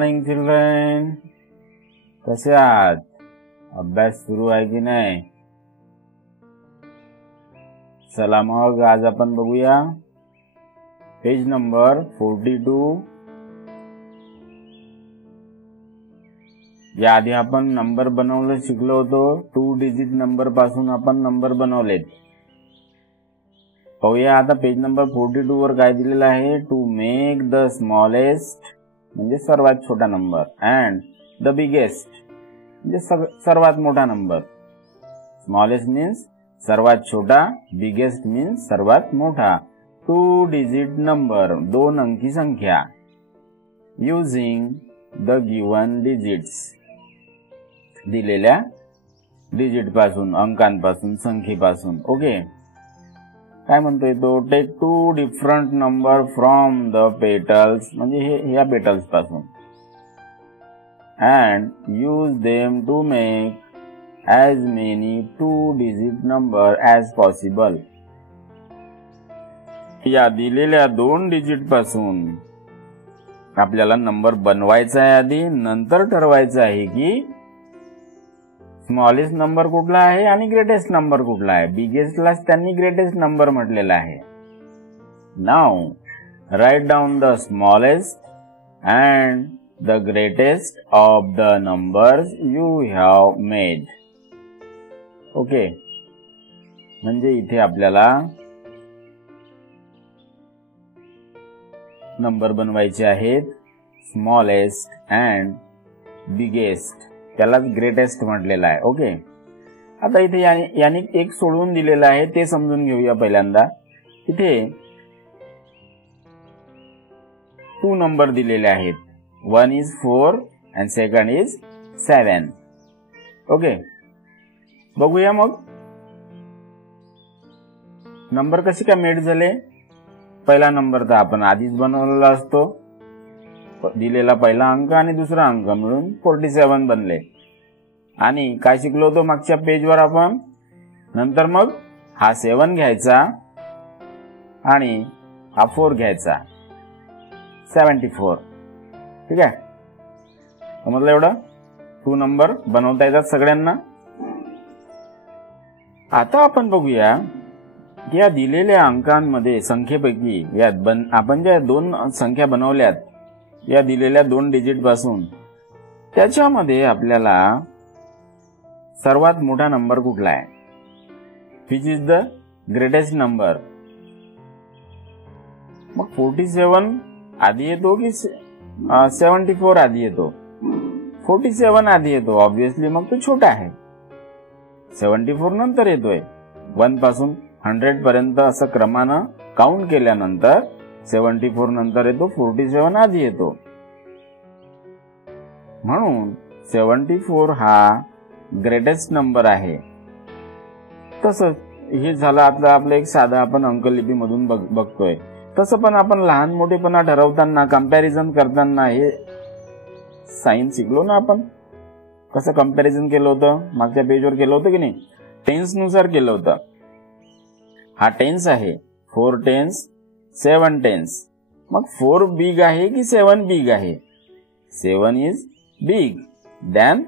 Morning children, कसे आहात? अभ्यास सुरू आहे की नाही? चला मग आज आपण बघूया पेज नंबर 42. याआधी आपण नंबर बनवलं शिकलो होतो. 2 डिजिट नंबर पासून आपण नंबर बनवलेत. पाहूया आता पेज नंबर 42 वर काय दिलेलं आहे. टू मेक द स्मॉलेस्ट म्हणजे सर्वात छोटा नंबर अँड द बिगेस्ट म्हणजे सर्वात मोठा नंबर. स्मॉलेस्ट मीन्स सर्वात छोटा, बिगेस्ट मीन्स सर्वात मोठा. 2 डिजिट नंबर 2 अंकी संख्या युजिंग द गिवन डिजिट्स दिलेल्या डिजिट पासून, अंकांपासून, संख्येपासून. ओके, काय म्हणतोय तो. Take 2 different number from the petals म्हणजे ह्या पेटल्स पासून and use them to make as many 2 digit number as possible. या दिलेल्या 2 डिजिट पासून आपल्याला नंबर बनवायचा आहे आधी, नंतर ठरवायचं आहे की स्मॉलेस्ट नंबर कुठला आहे आणि ग्रेटेस्ट नंबर कुठला आहे. बिगेस्टला त्यांनी ग्रेटेस्ट नंबर म्हटलेला आहे. Now write down the smallest and the greatest of the numbers you have made. Okay, म्हणजे इथे आपल्याला नंबर बनवायचे आहेत. स्मॉलेस्ट अँड बिगेस्ट, त्यालाच ग्रेटेस्ट म्हटलेला आहे. ओके, आता इथे याने एक सोडवून दिलेलं आहे, ते समजून घेऊया पहिल्यांदा. इथे 2 नंबर दिलेले आहेत. 1 is 4 and second is 7. Okay, बघूया मग नंबर कसे काय मेड झाले. पहिला नंबर तर आपण आधीच बनवलेला असतो. दिलेला पहिला अंक आणि दुसरा अंक मिळून 47 बनले. आणि काय शिकलो होतो मागच्या पेजवर आपण. नंतर मग हा 7 घ्यायचा आणि हा 4 घ्यायचा. 74. ठीक आहे, समजलं एवढं. 2 नंबर बनवता येतात सगळ्यांना. आता आपण बघूया या दिलेल्या अंकांमध्ये संख्येपैकी आपण ज्या 2 संख्या बनवल्यात या दिलेल्या 2 डिजिट पासून, त्याच्यामध्ये आपल्याला सर्वात मोठा नंबर कुठला आहे. Which is the greatest number. मग 47 आधी येतो की 74 आधी येतो. 47 आधी येतो ऑब्विसली, मग तो छोटा आहे. 74 नंतर येतोय. 1 पासून 100 पर्यंत असं क्रमानं काउंट केल्यानंतर 74 नंतर येतो, 47 आधी येतो. म्हणून 74 हा ग्रेटेस्ट नंबर आहे. तसं हे झालं आपलं एक साधं आपण अंकलिपी मधून बघतोय. तसं पण आपण लहान मोठेपणा ठरवताना, कंपॅरिझन करताना हे साइन शिकलो ना आपण. कसं कंपॅरिझन केलं होतं, मागच्या पेजवर केलं होतं की नाही. टेन्स नुसार केलं होतं. हा टेन्स आहे. 4 टेन्स, 7 टेन्स. मग 4 बिग आहे की 7 बिग आहे. 7 is big than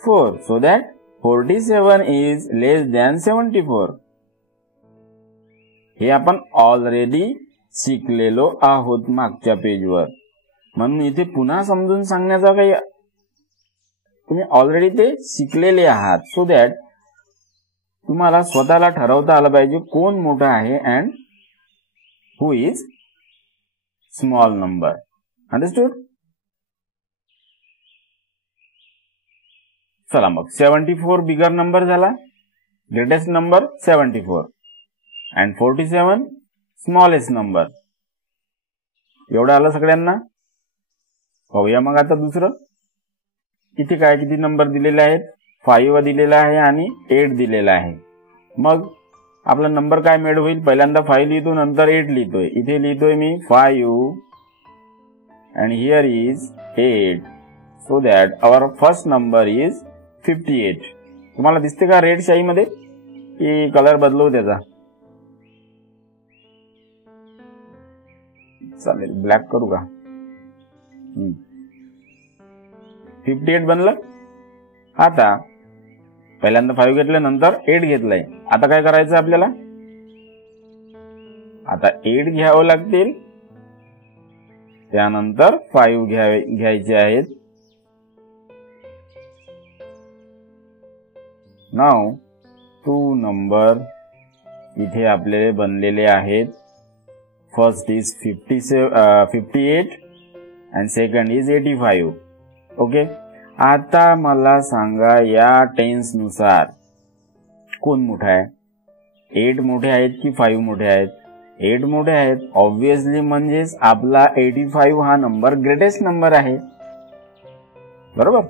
4, so that 47 is less than 74. हे आपण ऑलरेडी शिकलेलो आहोत मागच्या पेजवर. म्हणून इथे पुन्हा समजून सांगण्याचा काही, तुम्ही ऑलरेडी ते शिकलेले आहात. सो दॅट तुम्हाला स्वतःला ठरवता आलं पाहिजे कोण मोठा आहे and who is small number. Understood. चला मग 74 बिगर नंबर झाला. Greatest number 74 and 47 smallest number. एवढं आलं सगळ्यांना. पाहूया मग आता दुसरं. इथे काय किती नंबर दिलेले आहेत. 5 दिलेला आहे आणि 8 दिलेला आहे. मग आपला नंबर काय मेड होईल. पहिल्यांदा 5 लिहितो, नंतर 8 लिहितोय. इथे लिहितोय मी 5 and here is 8, so that our first number is 58. तुम्हाला दिसते का रेड शाई मध्ये, की कलर बदलू त्याचा. चालेल, ब्लॅक करू का. 58 बनलं. आता पहिल्यांदा 5 घेतलं, नंतर 8 घेतलंय. आता काय करायचं आपल्याला? आता 8 घ्यावं लागतील, त्यानंतर 5 घ्यायचे आहेत. नाव 2 नंबर इथे आपले बनलेले आहेत. First is 58 and second is 85. Okay. आता मला सांगा या टेन्स नुसार कोण मोठा आहे? 8 मोठे आहेत की 5 मोठे आहेत? 8 मोठे आहेत ऑब्विसली, म्हणजेच आपला 85 हा नंबर ग्रेटेस्ट नंबर आहे, बरोबर.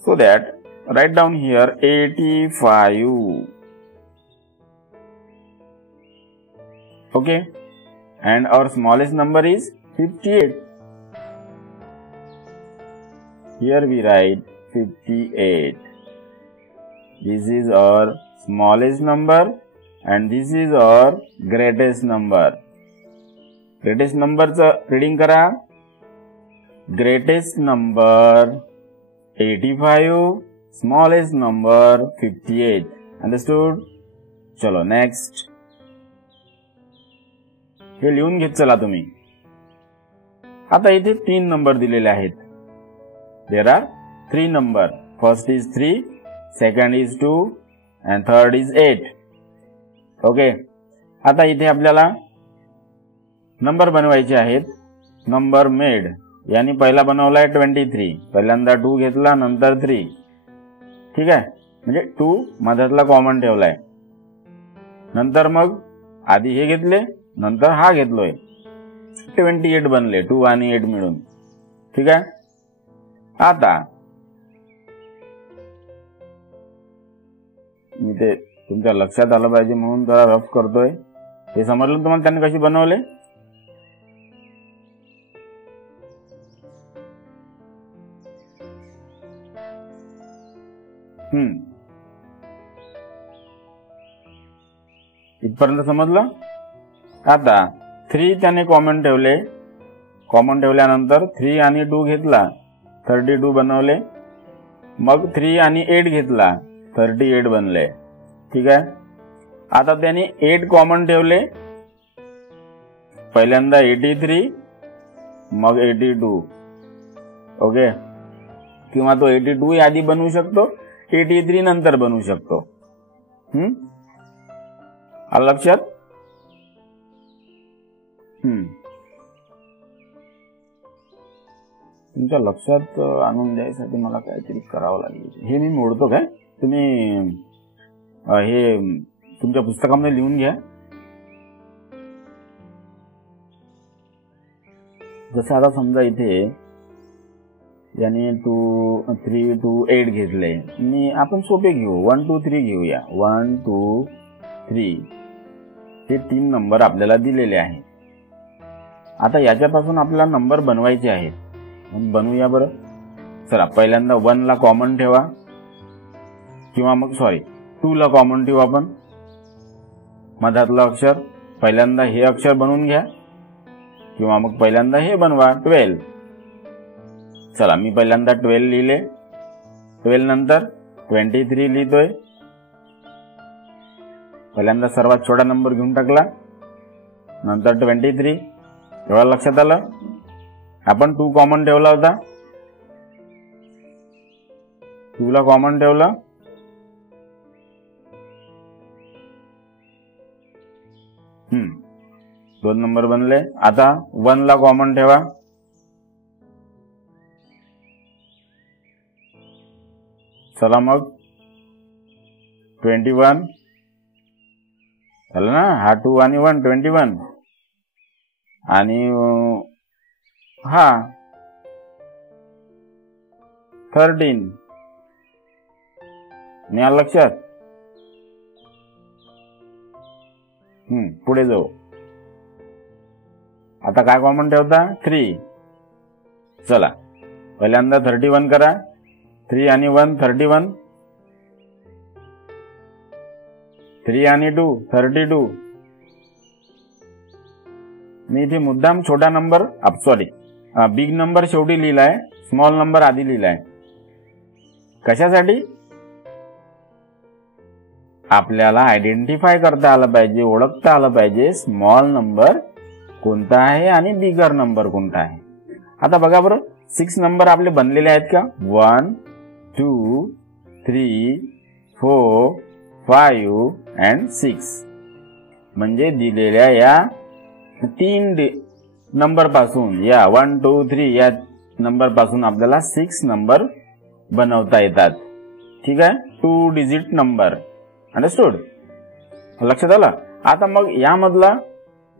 So that right down here 85. Okay. And our smallest number is 58. Here we write 58. This is our smallest number and this is our greatest number. Greatest number च reading करा. Greatest number 85, smallest number 58. Understood? चलो next. हे लिहून घेत चला तुम्ही. आता इथे 3 नंबर दिलेले आहेत. There are 3 number. First is 3, second is 2 and third is 8. Okay. आता इथे आपल्याला नंबर बनवायचे आहेत. नंबर मेड, यानी पहिला बनवलाय 23. पहिल्यांदा 2 घेतला, नंतर 3. ठीक आहे, म्हणजे 2 मधातला कॉमन ठेवलाय. नंतर मग आधी हे घेतले, नंतर हा घेतलोय. 28 बनले, 2 आणि 8 मिळून. ठीक आहे. आता मी ते तुमच्या लक्षात आलं पाहिजे म्हणून जरा रफ करतोय. हे समजलं तुम्हाला त्यांनी कशी बनवले? इथपर्यंत समजलं? आता 3 त्याने कॉमन ठेवले. कॉमन ठेवल्यानंतर 3 आणि 2 घेतला, 32 बनवले. मग 3 आणि 8 घेतला, 38 बनले. ठीक आहे. आता त्याने 8 कॉमन ठेवले. पहिल्यांदा 83, मग 82. ओके. किंवा तो 82 आधी बनवू शकतो, 83 नंतर बनवू शकतो. आलं लक्षात? तुमच्या लक्षात आणून द्यायसाठी मला काहीतरी करावं लागेल. हे मी मोडतो काय, तुम्ही हे तुमच्या पुस्तकामध्ये लिहून घ्या. जसं आता समजा इथे याने 3 to 8 घेतले. मी आपण सोपे घेऊ, 1 2 3 घेऊया. 1 2 3 हे 3 नंबर आपल्याला दिलेले आहे. आता याच्यापासून आपल्याला नंबर बनवायचे आहेत. बनवूया बरं. चला पहिल्यांदा 1 ला कॉमन ठेवा, किंवा मग 2 ला कॉमन ठेवू आपण. मधातलं अक्षर पहिल्यांदा हे अक्षर बनवून घ्या, किंवा मग पहिल्यांदा हे बनवा 12. चला मी पहिल्यांदा 12 लिहिले. 12 नंतर 23 लिहितोय. पहिल्यांदा सर्वात छोटा नंबर घेऊन टाकला, नंतर 23. एवढं लक्षात आलं? आपण 2 कॉमन ठेवला होता, 2 ला कॉमन ठेवलं. दोन नंबर बनले. आता 1 ला कॉमन ठेवा. चला मग 21 झालं ना. हा 2 आणि 1 21, आणि हा 13. मी आलं लक्षात? पुढे जाऊ. आता काय कॉमन ठेवता? 3. चला पहिल्यांदा 31 करा. 3 आणि 1 31, 3 आणि 2 32. मी इथे मुद्दाम छोटा नंबर बिग नंबर शेवटी लिहिलाय, स्मॉल नंबर आधी लिहिलाय. कशासाठी? आपल्याला आयडेंटिफाय करता आलं पाहिजे, ओळखता आलं पाहिजे स्मॉल नंबर कोणता आहे आणि बिगर नंबर कोणता आहे. आता बघा बरं, 6 नंबर आपले बनलेले आहेत का? 1 2 3 4 5 and 6. म्हणजे दिलेल्या या 3 नंबर पासून, या 1 2 3 या नंबर पासून आपल्याला 6 नंबर बनवता येतात. ठीक आहे, 2 डिजिट नंबर. अंडरस्टूड? लक्षात आलं? आता मग यामधला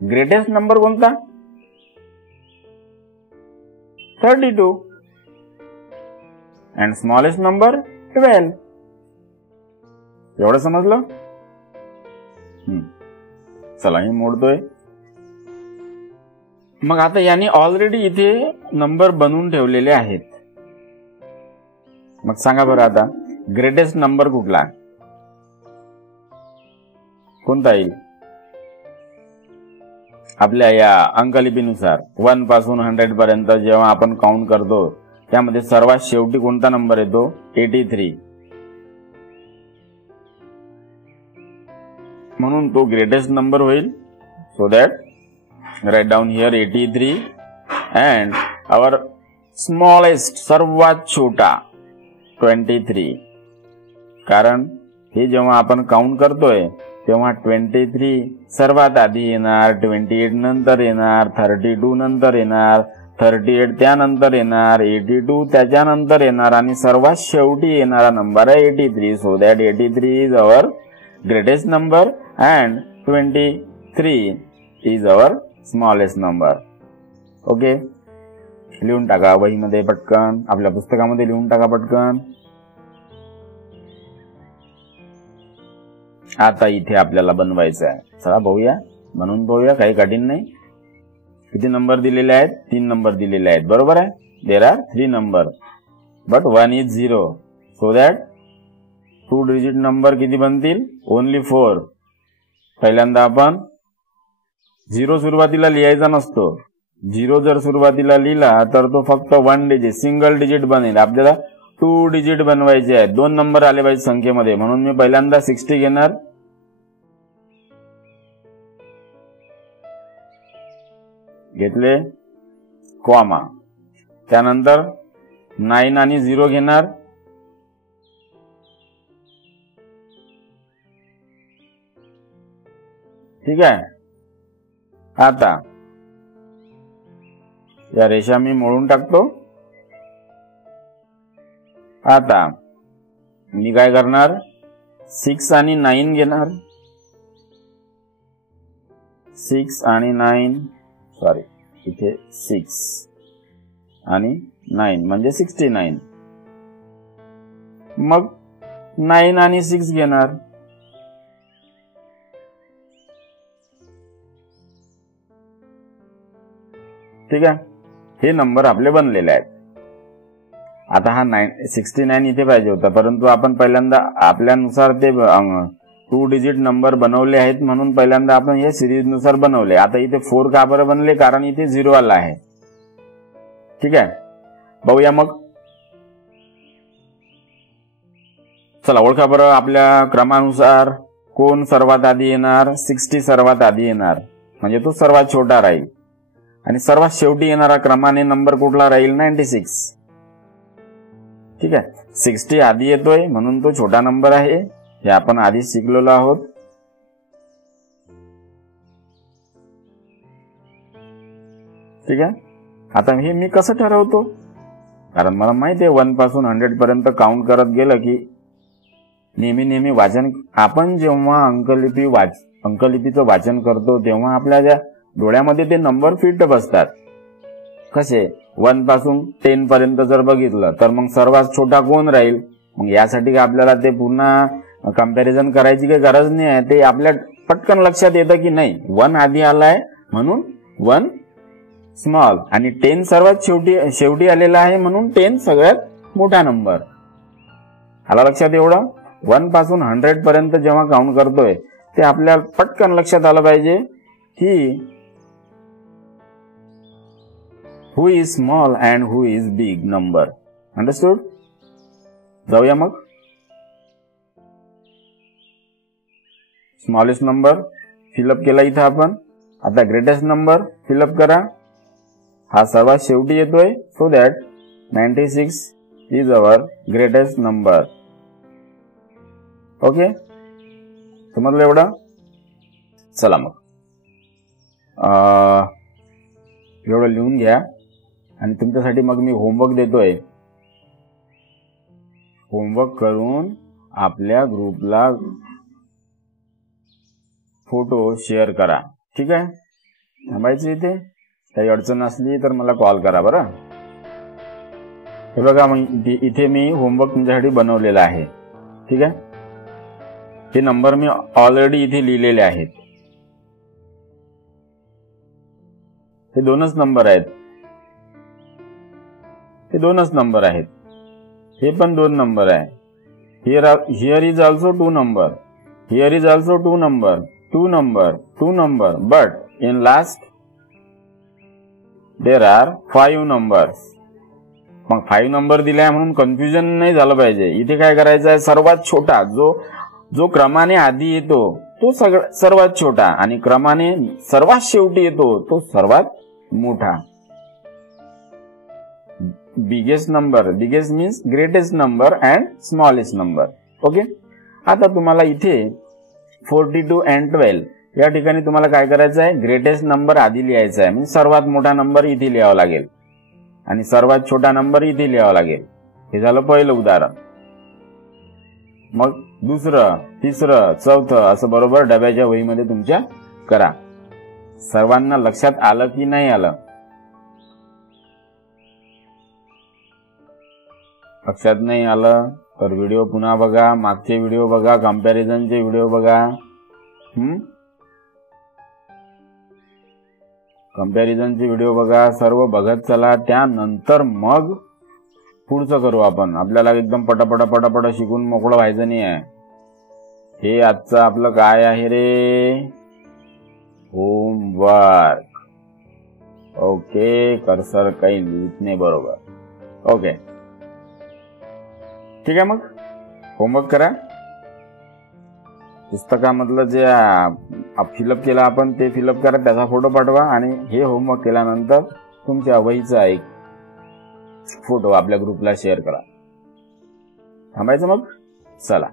ग्रेटेस्ट नंबर कोणता? 32 and smallest number 12. एवढं समजलं? चला मी मोडतोय. मग आता यांनी ऑलरेडी इथे नंबर बनवून ठेवलेले आहेत. मग सांगा बरं आता ग्रेटेस्ट नंबर कुठला, कोणता येईल? आपल्या या अंकलिपीनुसार 1 पासून 100 पर्यंत जेव्हा आपण काउंट करतो त्यामध्ये सर्वात शेवटी कोणता नंबर येतो? 83. म्हणून तो ग्रेटेस्ट नंबर होईल. So that right down here 83 and our smallest सर्वात छोटा 23. कारण हे जेव्हा आपण काउंट करतोय तेव्हा 23 सर्वात आधी येणार, 28 नंतर येणार, 32 नंतर येणार, 38 त्यानंतर येणार, 82 त्याच्यानंतर येणार आणि सर्वात शेवटी येणारा नंबर आहे 83. So that 83 is our greatest number and 23 is our smallest number. Okay, लिहून टाका वहीमध्ये पटकन, आपल्या पुस्तकामध्ये लिहून टाका पटकन. आता इथे आपल्याला बनवायचं आहे. चला बघूया, बनवून बघूया, काही कठीण नाही. किती नंबर दिलेले आहेत? 3 नंबर दिलेले आहेत, बरोबर आहे. There are 3 number but 1 is 0. So that 2 digit number किती बनतील? ओनली 4. पहिल्यांदा आपण 0 सुरुवातीला लिहायचा नसतो. 0 जर सुरुवातीला लिहिला तर तो फक्त 1 डिजिट सिंगल डिजिट बनेल. आपल्याला 2 डिजिट बनवायचे आहेत, 2 नंबर आले पाहिजे संख्येमध्ये. म्हणून मी पहिल्यांदा 60 घेणार, घेतले कॉमा, त्यानंतर 9 आणि 0 घेणार, ठीक आहे. आता या रेषा मी मोडून टाकतो. आता मी काय करणार? 6 आणि 9 घेणार, 6 आणि 9, सॉरी इथे 6 आणि 9 म्हणजे 69. मग 9 आणि 6 घेणार, ठीक आहे. हे नंबर आपले बनलेले आहेत. आता हा 69 इथे पाहिजे होता, परंतु आपण पहिल्यांदा आपल्यानुसार ते 2 डिजिट नंबर बनवले आहेत म्हणून पहिल्यांदा आपण हे सिरीज नुसार बनवले. आता इथे 4 का बरं बनले? कारण इथे 0 आला आहे, ठीक आहे. बघूया मग, चला ओळखा बरं आपल्या क्रमानुसार कोण सर्वात आधी येणार? 60 सर्वात आधी येणार, म्हणजे तो सर्वात छोटा राहील. आणि सर्वात शेवटी येणारा क्रमाने नंबर कुठला राहील? 96, ठीक आहे. 60 आधी येतोय म्हणून तो छोटा नंबर आहे, हे आपण आधी शिकलेलो आहोत. ठीक आहे. आता हे मी कसं ठरवतो? कारण मला माहिती आहे 1 पासून 100 पर्यंत काउंट करत गेलं की नेहमी वाचन, आपण जेव्हा अंकलिपीचं वाचन करतो तेव्हा आपल्या ज्या डोळ्यामध्ये ते नंबर फिट बसतात. कसे? 1 पासून 10 पर्यंत जर बघितलं तर मग सर्वात छोटा कोण राहील? मग यासाठी आपल्याला ते पुन्हा कंपॅरिझन करायची काही गरज नाही आहे. ते आपल्या पटकन लक्षात येतं की नाही 1 आधी आलाय म्हणून 1 स्मॉल, आणि 10 सर्वात शेवटी आलेला आहे म्हणून 10 सगळ्यात मोठा नंबर. आला लक्षात? एवढं 1 पासून 100 पर्यंत जेव्हा काउंट करतोय ते आपल्याला पटकन लक्षात आलं पाहिजे की who is small and who is big number. Understood? जाऊया मग. स्मॉलेस्ट नंबर फिलअप केला इथं आपण. आता ग्रेटेस्ट नंबर फिलअप करा. हा सर्वात शेवटी येतोय. So that 96 is our greatest number. Okay, समजलं एवढं. चला मग एवढं लिहून घ्या आणि तुमच्यासाठी मग मी होमवर्क देतोय. होमवर्क करून आपल्या ग्रुपला फोटो शेअर करा. ठीक आहे, थांबायचं इथे. काही अडचण असली तर मला कॉल करा बरं. हे बघा, मग इथे मी होमवर्क तुमच्यासाठी बनवलेला आहे. ठीक आहे, हे नंबर मी ऑलरेडी इथे लिहिलेले आहेत. हे दोनच नंबर आहेत. हे दोनच नंबर आहेत. हे पण 2 नंबर आहे. Here is also 2 number. Here is also 2 number. 2 number, 2 number. But in last there are 5 numbers. मग 5 नंबर दिलाय म्हणून कन्फ्युजन नाही झालं पाहिजे. इथे काय करायचं आहे, सर्वात छोटा जो क्रमाने आधी येतो तो सर्वात छोटा आणि क्रमाने सर्वात शेवटी येतो तो सर्वात मोठा. Biggest number, biggest means greatest number and smallest number. Okay, आता तुम्हाला इथे 42 and 12 या ठिकाणी तुम्हाला काय करायचं आहे, ग्रेटेस्ट नंबर आधी लिहायचा आहे. म्हणजे सर्वात मोठा नंबर इथे लिहावा लागेल आणि सर्वात छोटा नंबर इथे लिहावा लागेल. हे झालं पहिलं उदाहरण. मग दुसरं, तिसरं, चौथं असं बरोबर डब्याच्या वहीमध्ये तुमच्या करा. सर्वांना लक्षात आलं की नाही आलं? लक्षात नाही आलं तर व्हिडिओ पुन्हा बघा, मागचे व्हिडिओ बघा, कंपॅरिझनचे व्हिडिओ बघा. कंपॅरिझनचे व्हिडिओ बघा, सर्व बघत चला. त्यानंतर मग पुढचं करू आपण. आपल्याला एकदम पटापट शिकून मोकळं व्हायचं नाही आहे. हे आजचं आपलं काय आहे रे, होमवर्क. ओके, कर्सर काही लिहित नाही बरोबर. ओके, ठीक आहे. मग होमवर्क करा. पुस्तकामधलं जे फिलअप केलं आपण ते फिलअप करा, त्याचा फोटो पाठवा आणि हे होमवर्क केल्यानंतर तुमच्या वहीचा एक फोटो आपल्या ग्रुपला शेअर करा. थांबायचं मग. चला.